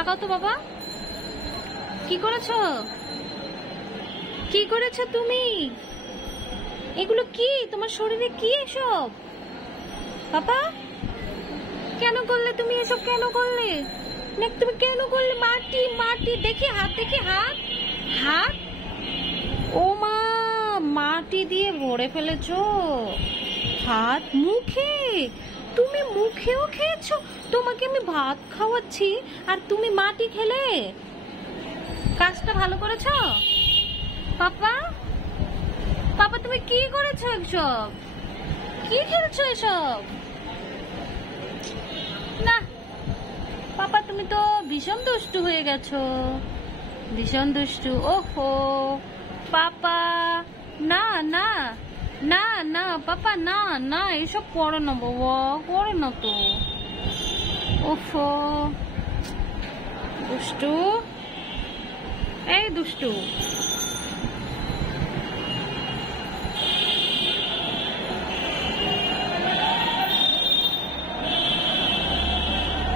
তাকাও তো বাবা, কি করেছো? কি করেছো তুমি? এগুলো কি তোমার শরীরে? কি এসব বাবা? কেন করলে তুমি এসব? কেন করলে? তুমি কেন করলে? মাটি মাটি, দেখি হাত, দেখি হাত। হাত, ও মা, মাটি দিয়ে ভরে ফেলেছো হাত। মুখে, তুমি মুখেও খেয়েছো? তোমাকে আমি ভাত খাওয়াচ্ছি আর তুমি মাটি খেলে? কাজটা ভালো করেছো পাপা? পাপা তুমি কি করেছো? এসব কি খেলছো এসব? না পাপা, তুমি তো ভীষণ দুষ্টু হয়ে গেছো, ভীষণ দুষ্টু। ওহো পাপা, না না না না পাপা, না না, এসব করো না বাবা, করো না তো। ওফো দুষ্টু, এই দুষ্টু।